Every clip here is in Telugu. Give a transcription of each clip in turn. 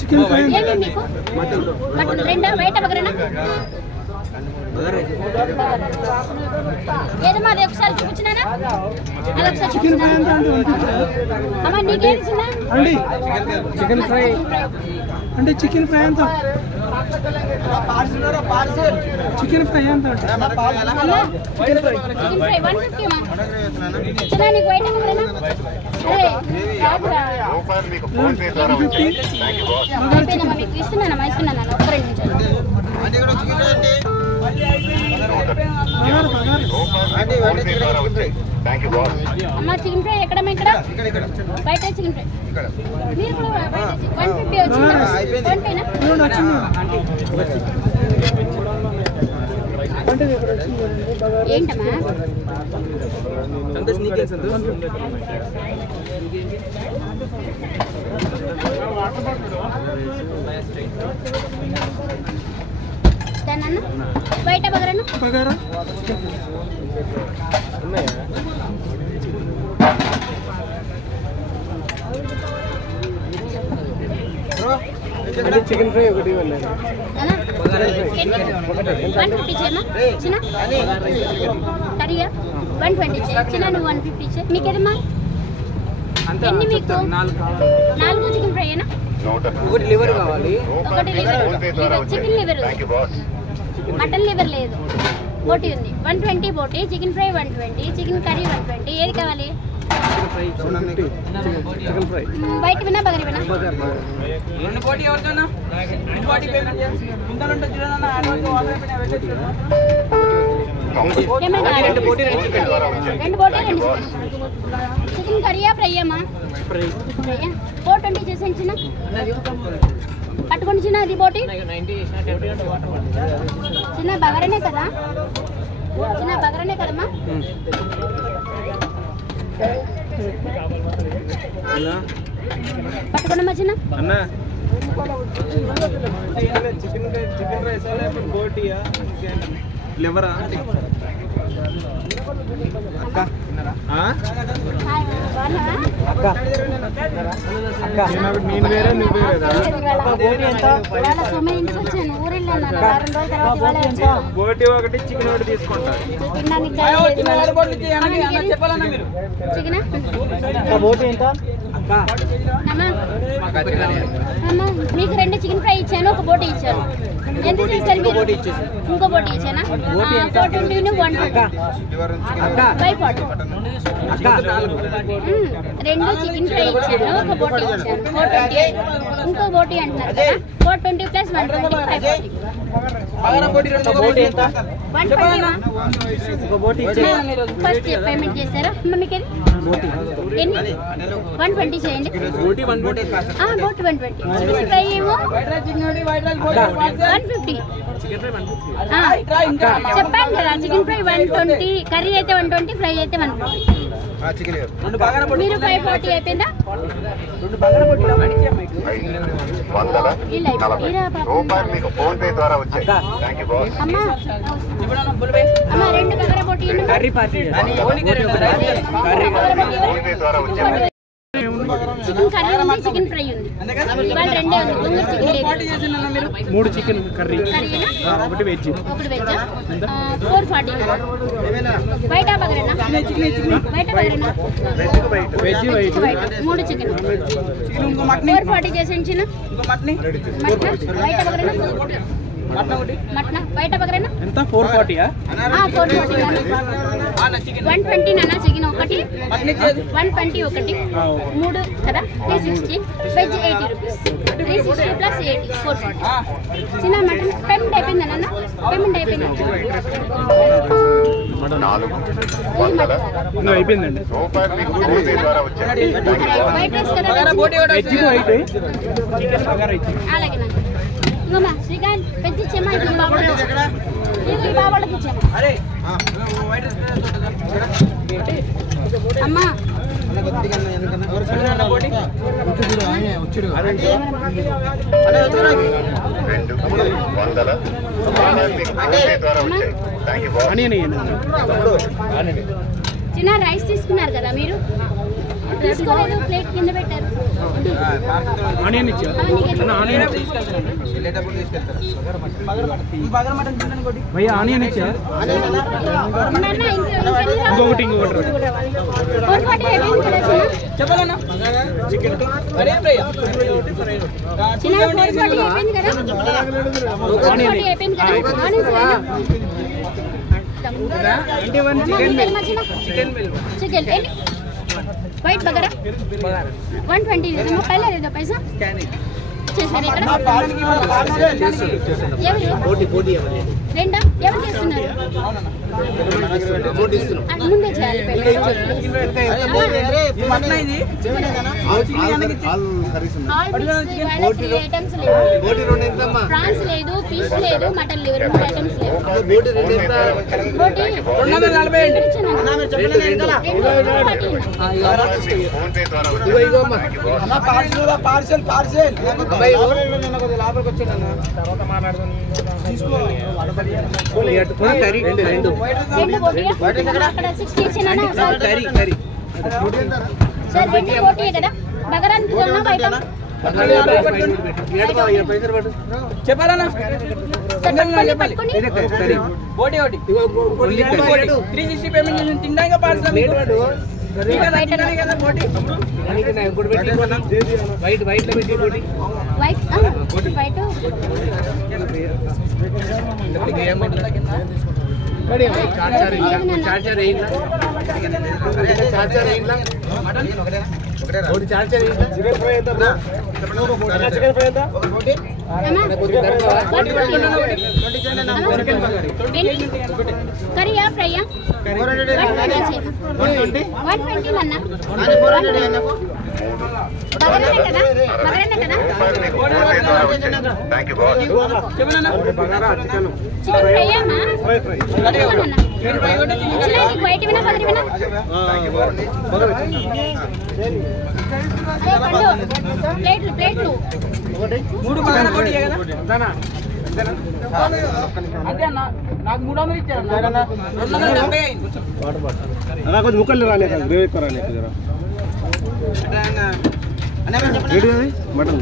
చికెన్ ఫ్రై మటన్ రెండా బయట బగరేనా ఏదమ్మా అది ఒకసారి చూపించినానా అది ఒకసారి చికెన్ ఫ్రై ఎంత అంటే అమ్మా నీకేది చిన్న అండి చికెన్ ఫ్రై అంటే చికెన్ ఫ్రై ఎంత చికెన్ ఫ్రై ఎంత చికెన్ ఫ్రై 150 అమ్మా చిన్న నీకు బయట బగరేనా అరే రాదురా మీకు ఫోన్ పే ద్వారా వచ్చాయి థాంక్యూ బాస్ అయిపోయిందమ్మా మీకు ఇస్తున్నానమ్మా ఒక్క 2 నిమిషాలు అమ్మా చికెన్ ఫ్రై ఎక్కడ బయట చికెన్ ఫ్రై మీరు కూడా బయట 150 వచ్చిందా ఫోన్ పేనా ఏంటమ్మా సంతోష్ నీకే సంతోష్ దానన్న బయట బగరను బగరా చికెన్ ఫ్రై ఒకటి ఇవ్వండి అన్నా 150 చేయమా చిన్న కరియా 120 చే చిన్న నువ్వు 150 చే మీకేదమ్మా ఎన్ని మీకు 4 చికెన్ ఫ్రై ఏనా ఒకటి లివర్ కావాలి ఒకటి liver chicken liver mutton liver లేదు బోటి ఉంది 120 బోటి చికెన్ ఫ్రై 120 చికెన్ కర్రీ 120 ఏది కావాలి చికెన్ ఫ్రై బయట వినా బగరి వినా రెండు బోటి ఎవరికైనా బోటి పేమెంట్ చేసి ముందరంటే చూడనా అడ్వాన్స్ ఆర్డర్ అయిపోయినా వెళ్ళొచ్చు రెండు బోటి చికెన్ కర్రీయా ఫ్రై అమ్మా ఫ్రై 420 చేసేయండి చిన్న పట్టుకోండి చిన్న అది బోటి చిన్న బగరనే కదా కదమ్మా పట్టుకోండమ్మా చిన్న అన్న చికెన్ రైస్ బోటియా లివరా అక్క నేను వేరే నువ్వు బోటి ఒకటి చికెన్ ఒకటి తీసుకుంటా చెప్పాలన్నా మీరు బోటి ఎంత మీకు 2 చికెన్ ఫ్రై ఇచ్చాను ఒక బోటి ఇచ్చాను ఎంత చేశారు మీరు ఇంకో బోటి ఇచ్చానా 420 2 చికెన్ ఫ్రై ఇచ్చాను ఒక బోటి ఇచ్చాను 420 ఇంకో బోటి అంటున్నారు కదా 420 ప్లస్ 120 ఫస్ట్ పేమెంట్ చేశారా మీకు ఎన్ని 120 చేయండి బోటి 120 చికెన్ ఫ్రై ఏమో 150 చెప్పాను కదా చికెన్ ఫ్రై 120 కర్రీ అయితే 120 ఫ్రై అయితే 150 మీరు 540 అయిపోయిందా అమ్మా 2 బగర బోటి చికెన్ కర్రీ ఉంది చికెన్ ఫ్రై ఉంది ఇవాళ 2 ఉంది చికెన్ లేదు 3 చికెన్ కర్రీ ఒకటి వెజ్ 440 బయట బగరేనా బయట బగరేనా వెజ్ వైట్ 3 చికెన్ ఇంకో మటన్ 440 చేసేయండి చిన్న ఇంకో మటన్ బయట బగరేనా మటన్ బయట బగరేనా ఎంత 440 440 120 నాన్న చికెన్ ఒకటి 120 ఒకటి 3 కదా 360 వెజ్ 80 రూపీస్ 360 ప్లస్ 80 440 చిన్న మటన్ పేమెంట్ అయిపోయిందా నాన్న పేమెంట్ అయిపోయిందా అయిపోయిందండి వైట్ రైస్ కదా అలాగే నాన్న ఇంకమ్మా శ్రీకాంత్ వెజ్ ఇచ్చేమ్మా ఇప్పుడు బాబాళ్ళకి ఇచ్చామా అమ్మా చిన్న రైస్ తీసుకున్నారు కదా మీరు తీసుకోలేదు ప్లేట్ కింద పెట్టారు ఆనియన్ ఇచ్చారు ఆనియన్ భయ్య ఆనియన్ ఇచ్చారు ఇంకొకటి చెప్పాలన్నా చికెన్ అరే चिकन वाइट बगरा 120 पहले दे दो पैसा చేశారు ఇక్కడ రెండా ఎవరు చేస్తున్నారు ముందే చేయాలి ప్రాన్స్ లేదు ఫిష్ లేదు మటన్ లేదు 3 ఐటమ్స్ లేవు పార్సల్ పార్సల్ చెప్పాలన్నా బోటి ఒకటి 360 పేమెంట్ చేసి తినడానికి పార్సల్ వైట్ వైట్ లో పెట్టి బోటి వైట్ వైట్ చార్జర్ వేయండి కరియా ఫ్రైయా 120 అన్న చికెన్ ఫ్రైయా వైట్ వినా పదరి వినా ప్లేట్లు ప్లేట్లు 3 బగారా బోటి కదా అంతే అన్న నాకు 300 ఇచ్చారన్న 270 అయింది అలా కొంచెం ముక్కలు రాలేదు గ్రేవీ ఎక్కువ రాలేదు జరా మటన్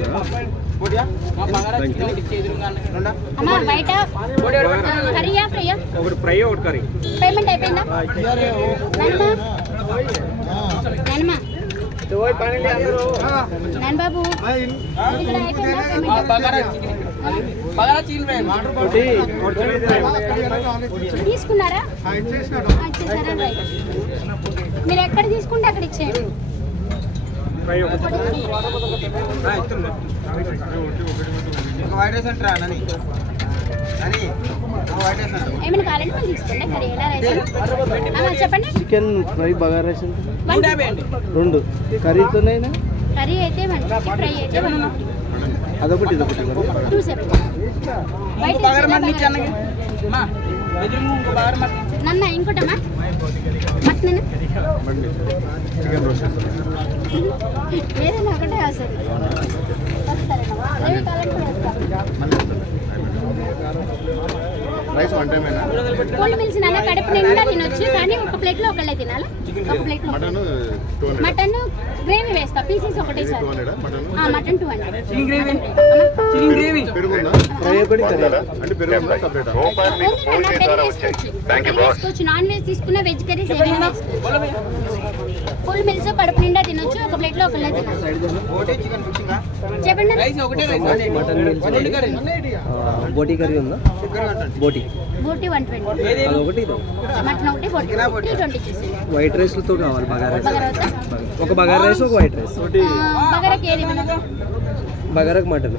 బోటియా మా బగారా చికెన్ ఇచ్చే ఎదురుగా అన్న బయట కరియా ఫ్రైయా ఒకటి ఫ్రై ఒకటి కర్రీ పేమెంట్ అయిపోయిందా నానమ్మ నాన్న బాబు ఇక్కడ అయిపోయిందా పేమెంట్ బగారా చికెన్ తీసుకున్నారా ఇచ్చేసారా రైట్ మీరు ఎక్కడ తీసుకుంటే అక్కడ ఇచ్చేయండి ఏమైనా కావాలంటే మనం తీసుకోండి కర్రీ ఎలా రైస్ చెప్పండి చికెన్ ఫ్రై బగారా రైస్ 150 2 కర్రీతోనే కర్రీ అయితే 150 ఫ్రై అయితే 150 అదొకటి ఇదొకటి 270 వైట్ బగారా మటన్ ఇచ్చాను అమ్మా ఎదురుగా ఇంకో బగారా మటన్ నన్న ఇంకోటమ్మా మటన్ చికెన్ రోస్ట్ ఏదైనా ఒకటే వస్తుంది ఏమి కావాలంటే rice one time cold meals నాన్న కడుపు నిండా తినొచ్చు కానీ ఒక ప్లేట్లో ఒకళ్ళే తినాలి ఒక ప్లేట్లో మటన్ గ్రేవీ వేస్తా పీసెస్ ఒకటే సార్ మటన్ 200 చికెన్ గ్రేవీ పెరుగుందా ఫ్రై ఒకటి కర్రీ అంటే పెరుగు సపరేట్ వేసుకోవచ్చు నాన్ వెజ్ తీసుకున్న వెజ్ కర్రీస్ ఏమైనా వేసుకోవచ్చు ఫుల్ మిల్స్ కడుపు నిండా తినొచ్చు ఒక ప్లేట్లో ఒకళ్ళే తినాలి చెప్పండి రైస్ ఒకటే రైస్ మటన్ కర్రీ బోటి కర్రీ ఉందా బోటి బోటి 120 అదొకటి ఇది మటన్ ఒకటి బోటి 220 చేసేయండి వైట్ రైస్లతో కావాలి బగారా రైస్ బగారా ఒక బగారా రైస్ ఒక వైట్ రైస్ బగారాకి ఏది ఇవ్వను బగారాకు మటన్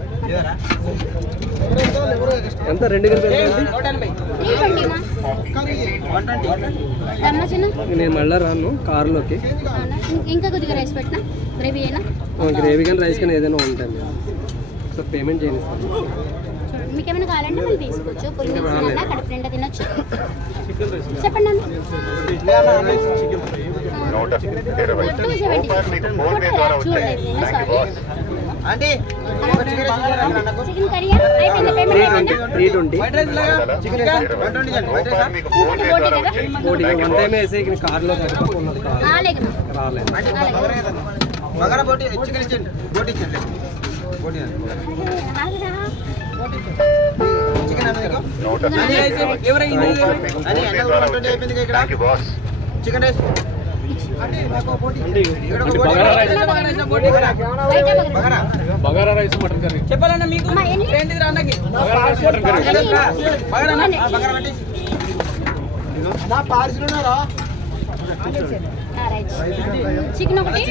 ఎంత 2 కలిపి ఎంత అండి 320 మా 120 దమ్మ చిన్న నేను మళ్ళీ రాను కార్లోకి ఇంకా కొద్దిగా రైస్ పెట్టినా గ్రేవీ అయినా గ్రేవీ కానీ రైస్ కానీ ఏదైనా ఉంటుంది సార్ పేమెంట్ చేయండి సార్ మీకు ఏమైనా కావాలంటే మళ్ళీ తీసుకోవచ్చు. ఫుల్ మీల్స్ అన్నా కడుపు నిండా తినొచ్చు. చెప్పండి అన్న. 270 చూడలేదు నేను, సారీ. చికెన్ కర్రీ అయిపోయింది. పేమెంట్ అయిపోయిందా? 320 వైట్ రైస్ లాగా చికెన్ కా 120 జన్ వైట్ రైస్ ఇంకోటి బోటి కదా? కోటి వన్ టైం వేసి కార్లో ఉన్నది రాలేదు రాలేదు. బగారా బోటి చికెన్ ఇచ్చేయండి. బోటి ఇచ్చేయండి. బోటి చికెన్ అన్నది ఎవరైంది అని అన్న 120 అయిపోయింది ఇక్కడ. Chicken rice bagara rice mutton curry చెప్పాలన్నా మీకు ఏంటిది అన్నకి bagara rice mutton curry bagara పెట్టి నా పార్సిల్ ఉన్నారా చికెన్ ఒకటి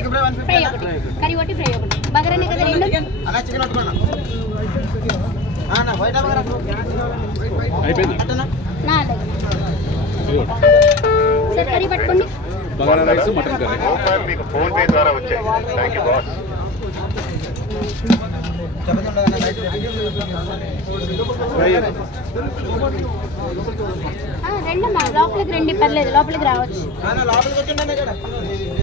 ఫ్రై ఒకటి కర్రీ ఒకటి ఫ్రై ఒకటి బగారానే కదా రెండు. అలా చికెన్ పట్టుకున్నా వైట్ బగారా అయిపోయింది. సార్ కర్రీ పట్టుకోండి. బగారా రైస్ మటన్ కర్రీ మీకు ఫోన్ పే ద్వారా వచ్చాయి. Thank you boss. రెండమ్మా లోపలికి రండి, పర్లేదు లోపలికి రావచ్చు. లోపలికి వచ్చిండే